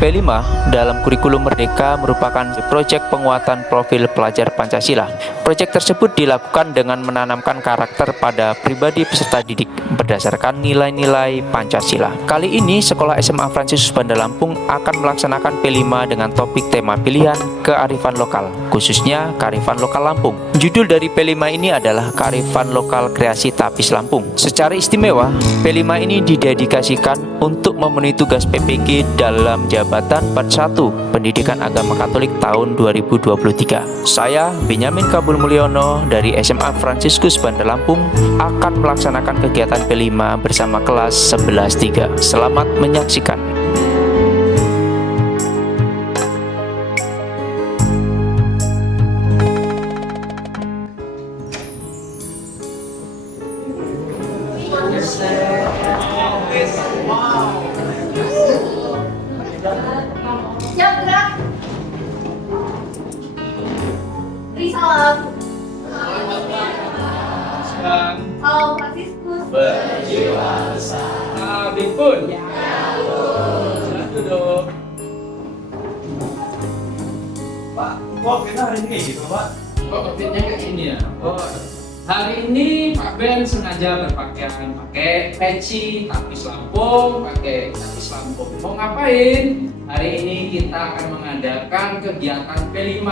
P5 dalam kurikulum Merdeka merupakan proyek penguatan profil pelajar Pancasila. Proyek tersebut dilakukan dengan menanamkan karakter pada pribadi peserta didik berdasarkan nilai-nilai Pancasila. Kali ini Sekolah SMA Fransiskus Banda Lampung akan melaksanakan P5 dengan topik tema pilihan kearifan lokal, khususnya kearifan lokal Lampung. Judul dari P5 ini adalah Kearifan Lokal Kreasi Tapis Lampung. Secara istimewa, P5 ini didedikasikan untuk memenuhi tugas PPG dalam jabatan 41 Pendidikan Agama Katolik tahun 2023. Saya, Benyamin Kabul Mulyono dari SMA Fransiskus Banda Lampung akan melaksanakan kegiatan P5 bersama kelas 11-3. Selamat menyaksikan. Siap gerak. Salam. Salam Fransiskus. Berjiwa besar. Nabi pun. Silakan duduk. Pak, kok kita hari ini kayak gitu, Pak? Kok outfitnya kayak gini ya? Oh, hari ini Pak Ben sengaja berpakaian pakai peci, tapis Lampung, pakai tapis Lampung. Mau ngapain? Hari ini kita akan mengadakan kegiatan P5.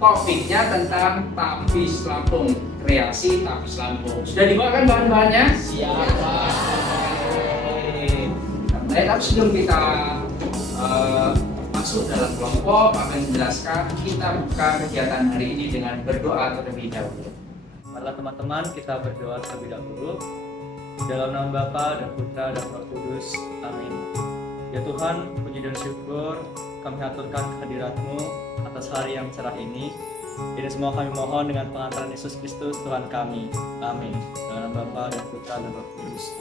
Topiknya tentang tapis Lampung, kreasi tapis Lampung. Sudah dibawa kan bahan-bahannya? Siap. Tapi sebelum kita masuk dalam kelompok, akan menjelaskan kita buka kegiatan hari ini dengan berdoa terlebih dahulu. Marilah teman-teman kita berdoa terlebih dahulu. Dalam nama Bapa dan Putra dan Roh Kudus. Amin. Ya Tuhan, puji dan syukur kami haturkan kehadirat-Mu atas hari yang cerah ini. Ini semua kami mohon dengan pengantaran Yesus Kristus Tuhan kami. Amin. Dalam nama Bapa dan Putra dan Roh Kudus.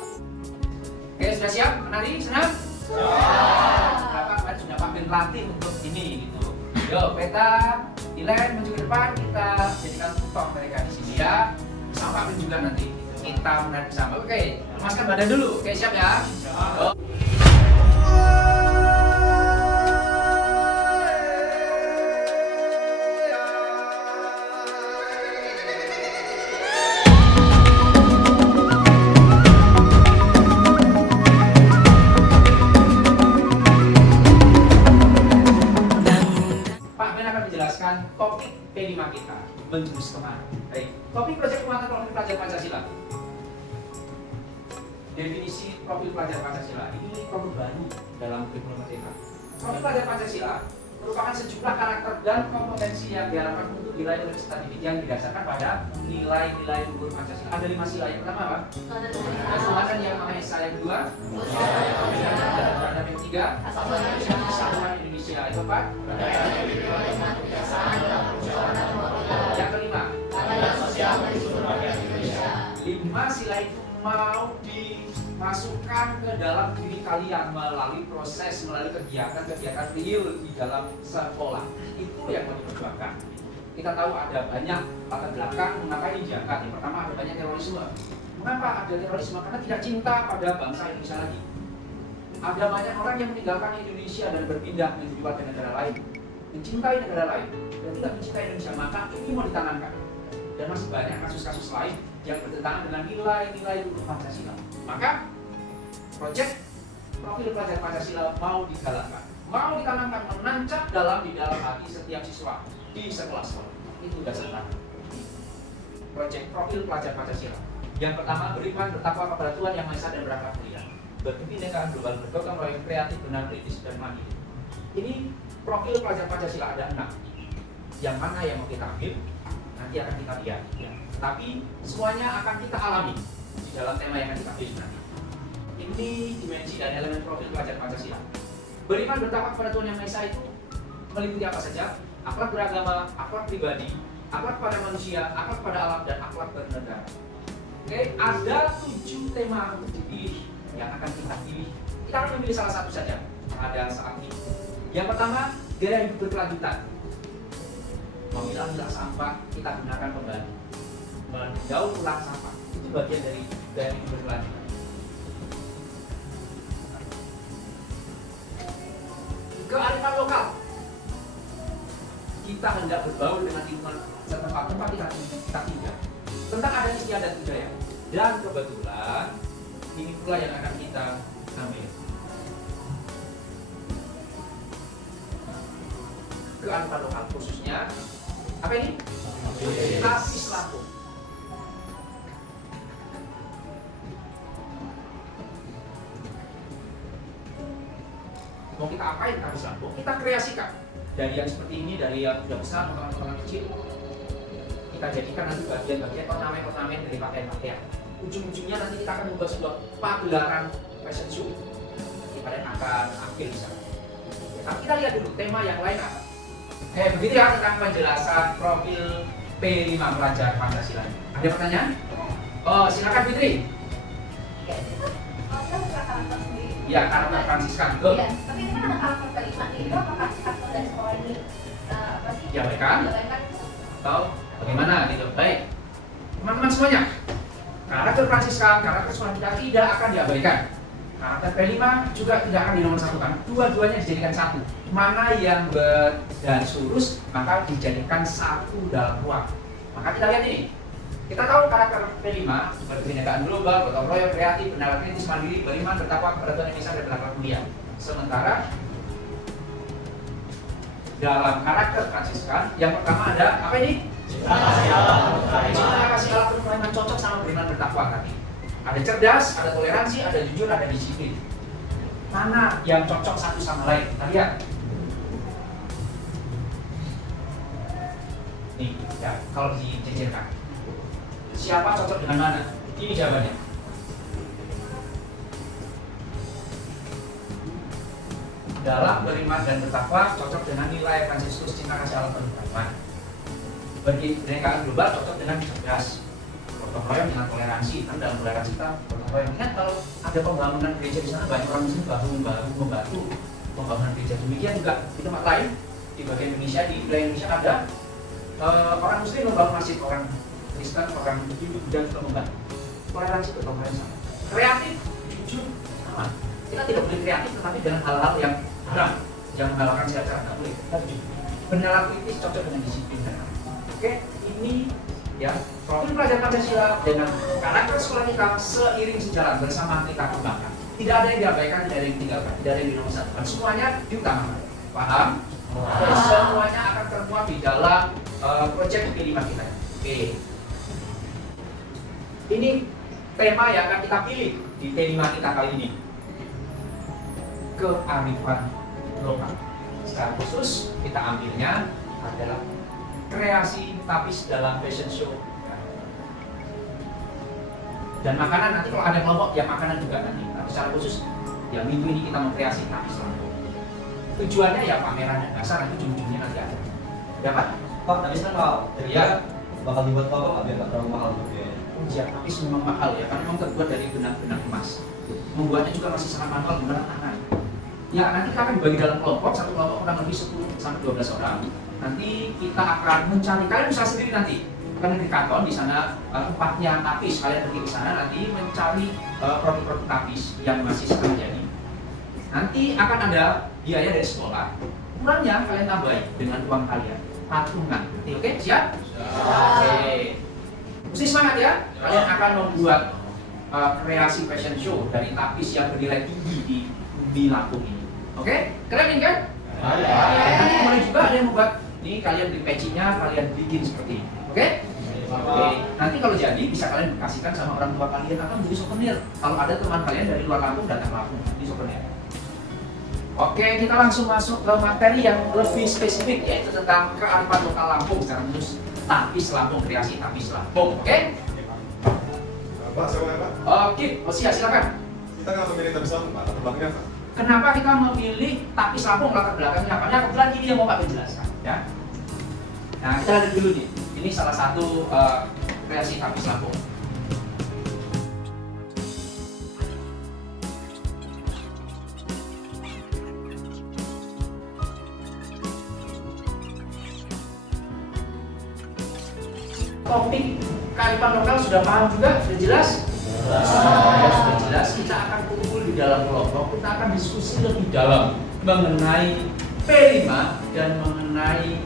Oke, sudah siap? Menari, senang? Bapak kan sudah pakai latih untuk ini gitu. Yuk, peta, Dilan maju ke depan, kita jadikan tutor mereka di sini ya. Sama Pak juga nanti kita menari bersama. Oke, lemaskan badan dulu. Oke, siap ya? Yuk. Topik P5 kita menjurus kemana? Baik, topik proyek penguatan profil pelajar Pancasila. Definisi profil pelajar Pancasila ini produk baru dalam kurikulum Merdeka. Profil pelajar Pancasila merupakan sejumlah karakter dan kompetensi yang diharapkan untuk diraih oleh peserta didik yang didasarkan pada nilai-nilai luhur Pancasila. Ada 5 sila. Yang pertama apa? Tuhan Yang Maha Esa. Yang kedua, yang ketiga, Kesatuan Indonesia. Itu apa? Yang kelima, 5 sila itu mau dimasukkan ke dalam diri kalian melalui kegiatan real di dalam sekolah. Itu yang mau diperjuangkan. Kita tahu ada banyak latar belakang mengapa ini diangkat. Yang pertama, ada banyak terorisme. Mengapa ada terorisme? Karena tidak cinta pada bangsa Indonesia lagi. Ada banyak orang yang meninggalkan Indonesia dan berpindah menuju warga negara lain, mencintai negara lain dan tidak mencintai Indonesia. Maka ini mau ditanamkan. Dan masih banyak kasus-kasus lain yang bertentangan dengan nilai-nilai luhur Pancasila. Maka proyek profil pelajar Pancasila mau digalakkan, mau ditanamkan, menancap di dalam hati setiap siswa di sekolah-sekolah. Itu dasar proyek profil pelajar Pancasila. Yang pertama, beriman bertakwa kepada Tuhan Yang Maha Esa dan berangkat mulia, berkebinekaan global, bergotong royong, kreatif, benar, kritis, dan mandiri. Ini profil pelajar Pancasila ada 6. Yang mana yang mau kita ambil nanti akan kita lihat ya. Tapi semuanya akan kita alami di dalam tema yang akan kita pilih nanti. Ini dimensi dan elemen profil pelajar Pancasila. Beriman bertakwa kepada Tuhan Yang Maha Esa itu meliputi apa saja? Akhlak beragama, akhlak pribadi, akhlak pada manusia, akhlak pada alam, dan akhlak bernegara. Oke, ada 7 tema untuk dipilih yang akan kita pilih. Kita akan memilih salah satu saja pada saat ini. Yang pertama, gaya hidup berkelanjutan. Memilah sampah, kita gunakan kembali. Mendaur ulang sampah, itu bagian dari gaya hidup berkelanjutan. kearifan lokal. Kita hendak berbaur dengan lingkungan setempat tempat kita tinggal. Tentang adat istiadat budaya. Dan kebetulan ini pula yang akan kita ambil. Kearifan lokal khususnya apa ini? Tapis Lampung. Mau kita apain Tapis Lampung? Kita kreasikan dari yang seperti ini, dari yang sudah besar, potongan-potongan kecil. Kita jadikan nanti bagian-bagian ornamen-ornamen dari pakaian-pakaian. Ujung-ujungnya nanti kita akan membuat sebuah pagelaran fashion show. Kalian akan ambil misalnya. Tapi kita lihat dulu tema yang lain apa. Begitu ya tentang penjelasan profil P5 pelajar Pancasila. Ada pertanyaan? Oh, silakan Fitri. Ya, itu kan karakter sendiri. Ya, karakter Fransiskan. Betul. Iya, tapi ini kan ada karakter kelima. Itu apakah karakter dari sekolah ini apa sih? Diabaikan? Diabaikan. Atau bagaimana gitu? Baik. Teman-teman semuanya, karakter Fransiskan, karakter sekolah kita tidak akan diabaikan. Karakter P5 juga tidak akan dinomorsatukan. Dua-duanya dijadikan satu. Mana yang bergaris lurus, maka dijadikan satu dalam ruang. Maka kita lihat ini. Kita tahu karakter P5 berkebinekaan global, gotong royong, kreatif, benar kritis, mandiri, beriman, bertakwa kepada Tuhan Indonesia dan berakhlak mulia. Sementara dalam karakter Fransiskan, yang pertama ada apa ini? Cinta kasih Allah penuh cocok sama beriman bertakwa tadi. Ada cerdas, ada toleransi, ada jujur, ada disiplin. Mana yang cocok satu sama lain? Kita lihat. Nih, ya, kalau dijejerkan. Siapa cocok dengan mana? Ini jawabannya. Dalam beriman dan bertakwa cocok dengan nilai Fransiskus cinta kasih Allah penuh beriman. Berkebinekaan global cocok dengan cerdas. Gotong royong dengan toleransi. Kan dalam toleransi kita gotong royong. Ingat kalau ada pembangunan gereja di sana banyak orang muslim bahu membantu pembangunan gereja. Demikian juga di tempat lain di bagian Indonesia, di wilayah Indonesia ada orang muslim membangun masjid, orang Kristen, orang Hindu dan juga membantu. Toleransi gotong royong sama. Kreatif, jujur, sama. Kita tidak boleh kreatif tetapi dengan hal-hal yang haram, yang menghalalkan cara nggak boleh. Benar kritis cocok dengan disiplin dan oke, ini ya profil pelajar Pancasila dengan karakter sekolah kita seiring sejalan bersama kita kembangkan. Tidak ada yang diabaikan, tidak ada yang ditinggalkan, tidak ada yang dinomorsatukan. Semuanya diutamakan. Paham? Semuanya akan termuat di dalam proyek P5 kita. Oke. Ini tema yang akan kita pilih di P5 kita kali ini. Kearifan lokal. Secara khusus kita ambilnya adalah kreasi tapis dalam fashion show dan makanan. Nanti kalau ada kelompok ya makanan juga nanti. Tapi secara khusus ya minggu ini kita mengkreasi tapis Lampung. Tujuannya ya pameran dan dasar, nanti ujung-ujungnya nanti ada. Dapat? Pak, tapi kan kalau Ya. bakal dibuat apa Pak biar nggak terlalu mahal tuh ya? Ya, tapis memang mahal ya, karena memang terbuat dari benang-benang emas. Membuatnya juga masih sangat manual, menggunakan tangan. Ya, nanti kita akan dibagi dalam kelompok, satu kelompok kurang lebih 10 sampai 12 orang. Nanti kita akan mencari, kalian bisa sendiri nanti. Kan di kantor di sana tempatnya tapis, kalian pergi ke sana nanti mencari produk-produk tapis yang masih setengah jadi. Nanti akan ada biaya dari sekolah. Kurangnya kalian tambahin dengan uang kalian, patungan. Oke, siap? Oke. Mesti semangat ya. Kalian akan membuat kreasi fashion show dari tapis yang bernilai tinggi di Lampung ini. Oke? Keren ini kan? Nanti boleh juga ada yang membuat nih, kalian beli pecinya, kalian bikin seperti ini. Oke? Oke. Nanti kalau jadi bisa kalian kasihkan sama orang tua kalian akan menjadi souvenir. Kalau ada teman kalian dari luar Lampung datang ke Lampung, di souvenir. Oke, kita langsung masuk ke materi yang lebih spesifik, yaitu tentang kearifan lokal Lampung secara khusus tapis Lampung, kreasi tapis Lampung. Oke? Pak, saya boleh Pak? Oke, silakan. Kita nggak memilih tapis Lampung, Pak, latar belakangnya apa? Kenapa kita memilih tapis Lampung latar belakangnya? Karena kebetulan ini yang mau Pak jelaskan, ya. Nah, kita lihat dulu nih. Ini salah satu kreasi tapis Lampung. Topik kearifan lokal sudah paham juga? Sudah jelas? Sudah jelas. Kita akan kumpul di dalam kelompok, kita akan diskusi lebih dalam mengenai P5 dan mengenai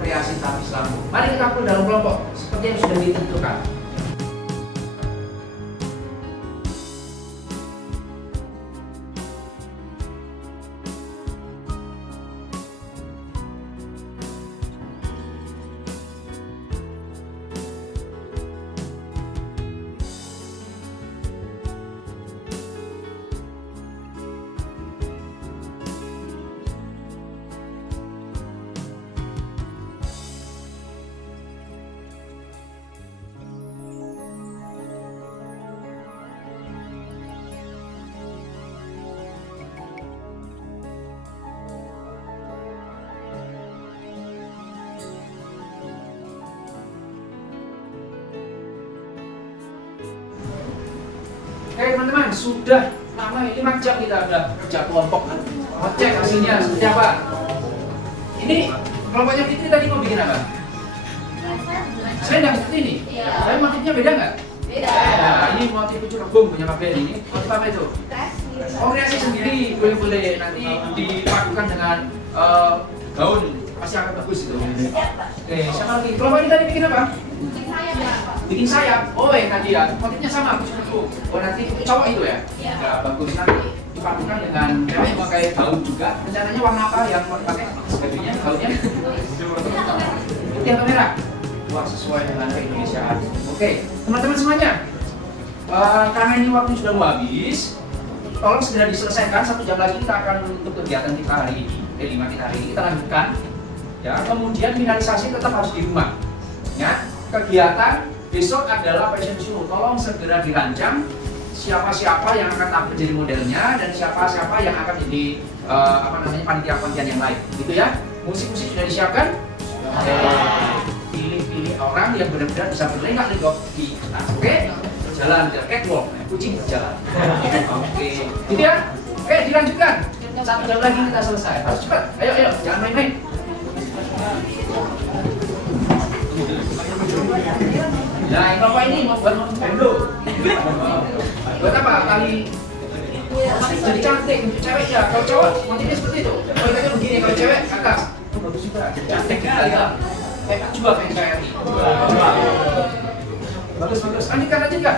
kreasi tapis lampu. Mari kita kumpul dalam kelompok seperti yang sudah ditentukan. Oke teman-teman, sudah lama 5 jam kita udah kerja kelompok. Ngecek hasilnya seperti apa. Ini kelompoknya Fitri tadi mau bikin apa? Saya nggak seperti ini. Tapi motifnya beda nggak? Beda. Nah, ini motif kucur rebung punya Pak Ben ini. Motif apa itu? Oh, kreasi sendiri, boleh-boleh. Nanti dipadukan dengan gaun, pasti akan bagus itu. Oke, siapa lagi? Kelompok ini tadi bikin apa? Bikin sayap. Oh, yang tadi ya. Motifnya sama, kucur rebung. Oh, nanti cowok itu ya? Iya. Ya, bagus. Nanti dipadukan dengan cewek yang pakai gaun juga. Rencananya warna apa yang mau dipakai? Bajunya, gaunnya? Putih atau merah? Wah, sesuai dengan keindonesiaan. Oke, teman-teman semuanya. Karena ini waktu sudah mau habis, tolong segera diselesaikan. 1 jam lagi kita akan untuk kegiatan kita hari ini. P5 kita hari ini kita lanjutkan. Ya, kemudian finalisasi tetap harus di rumah. Ya, kegiatan besok adalah fashion show. Tolong segera dirancang siapa-siapa yang akan menjadi modelnya dan siapa-siapa yang akan menjadi panitia-panitia yang lain. Gitu ya. Musik-musik sudah disiapkan. Pilih-pilih orang yang benar-benar bisa berlenggak-lenggok di atas. Oke? Berjalan di catwalk, kucing berjalan. Oke. Gitu ya. Oke, dilanjutkan. 1 jam lagi kita selesai. Harus cepat. Ayo, jangan main-main. Nah, yang kelompok ini membuat bendo. Buat apa? Tali jadi cantik untuk cewek ya. Kalau cowok motifnya seperti itu. Motifnya begini, kalau cewek ke atas. Oh, bagus juga. Cantik juga ya. Kayak juga kayak KRI. Bagus. Lanjutkan.